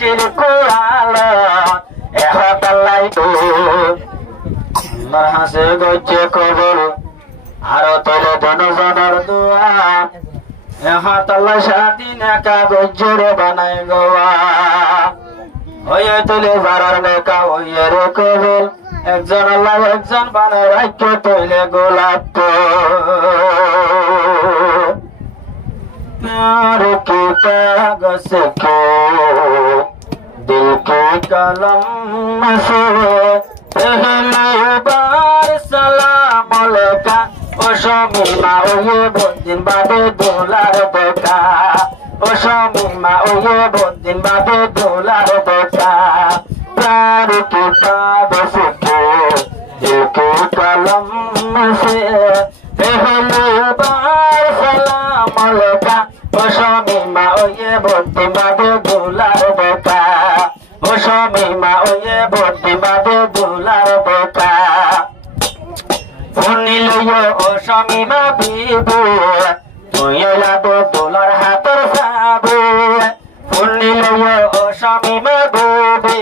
আশির কুয়াল এহতাল্লাই তো আল্লাহর হাসে গজ্জে কবর আরো তোলে জনজনের দোয়া এহতাল্লাই স্বাধীন একা গজ্জরে বানাই গোয়া হয়ে তোলে যারার নেকা হইয়ে রে কবর একজন আল্লাহ একজন বানায় রাজ্য তৈলে গোলাপ प्यार की कागज को दिल के कलम से पहली बार सलाम लगा ओ शमीमा ओ ये बहुत दिन बाद डॉलर देखा ओ शमीमा ओ ये बहुत दिन बाद डॉलर देखा प्यार की कागज को दिल के कलम से पहली बार सलाम लगा ओ शमीमा ओ ये बहुत दिन बाद डॉलर देखा ओ शमीमा ओ ये बहुत दिन बाद डॉलर देखा सुनिलियो ओ शमीमा बीबू तुझे लादो डॉलर हाथर साबू सुनिलियो ओ शमीमा बीबी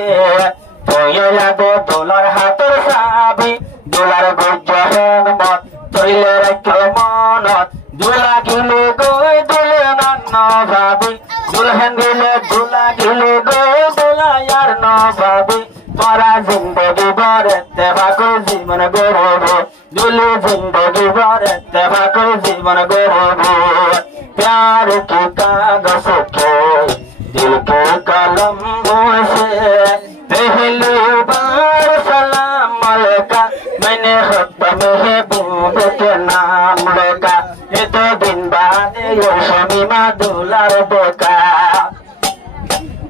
तुझे लादो डॉलर हाथर साबी डॉलर गुजहन मत तोइले रखो मनत दुला गिले गए दुले नान्ना भाभी दुल्हन गिले दुला गिले गए दुला यार ना भाभी तोरा जिंदगी भर तेबाको जीवन गरोबो दुले जिंदगी भर तेबाको जीवन गरोबो प्यार की कागज के दिल के कलम से पहली बार सलाम लगा मैंने खत महबूब के नाम लगा ये तो दिन बाद यो शमीमा डॉलर देखा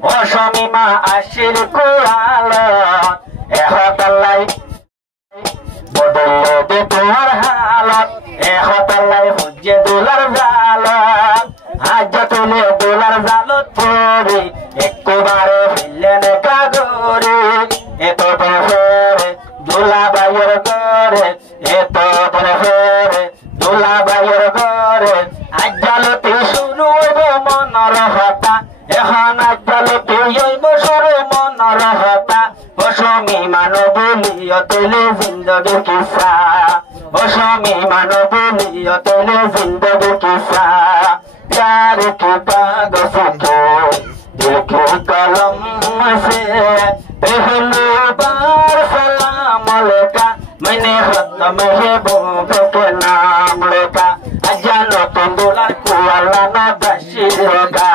ओ शमीमा आशिर कुआल एहताल्लाई बदले दे तुम्हार हालत एहताल्लाई हुज्जे डॉलर जालत आज तुले डॉलर जालत थोड़ी एक बारे फिल्ले कागोरी ये तो फेरे दुला बायर करे ये तो फेरे दुला बायर करे आज जालते शुरू हो मन रहता এখন আজকালতে হইব সরে মন রহতা ও শমীমা নবুলিয় তেলে জিন্দগি কিসা ও শমীমা নবুলিয় তেলে জিন্দগি কিসা प्यार की कागज के दिल के कलम से पहली बार सलाम लगा मैंने खत महबूब के नाम लगा अजानो तुम डॉलर को अल्लाह ना बशीरेगा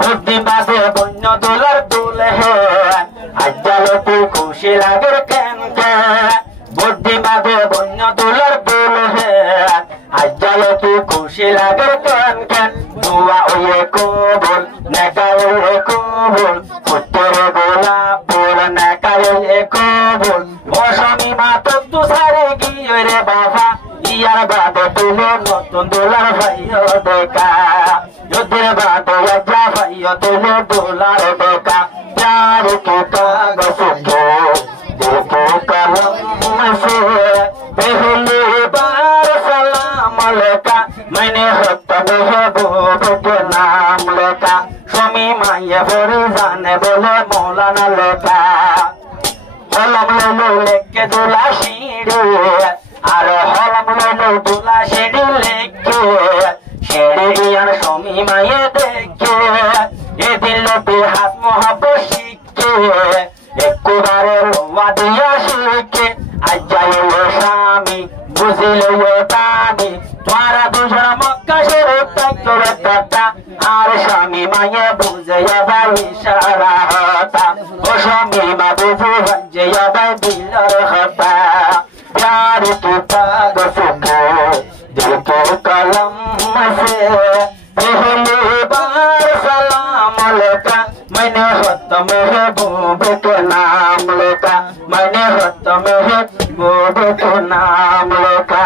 बुद्धि बादे बन्य डॉलर दुले है अजालो तू खुशी लागे केनके बुद्धि बादे बन्य डॉलर दुले है अजालो तू खुशी लागे केनके दुआ ओये कबूल नेका ओये कबूल पुत्र गोलाप फूल नेका ओये कबूल ओ शमीमा तो तू सारे गियो रे बाबा ইয়ার বাদে তুলে নতুন ডলার ভাইও দেখা যুদ্ধের বাদে যা ভাইও তুলে ডলার দেখা প্যার কি কাগজ কে দিল কে কলম से पहली बार सलाम लगा मैंने खत महबूब के नाम लगा शमीमा ये फरीजाने बोले मौलाना लगा हलम लो लेके दुला सीढ़ी আরো হলম লইল দুলা সেডি লেখে সেডি ইয়ার শমীমায়ে দেখে এ দিল তে হাত মহাব শিখে একবারে লোয়া দিয়া শিখে আজ যায় ও স্বামী বুঝিল ও দামি তোরা দুজন মক্কা শরীফ তাইকরে কথা আর শমীমায়ে বুঝে যাবা ইশারা হতা ও শমীমা বুঝে যে যাবা দিলর হতা प्यार की कागज के दिल के कलम से पहली बार सलाम लगा मैंने खत महबूब के नाम लगा मैंने खत महबूब के नाम लगा।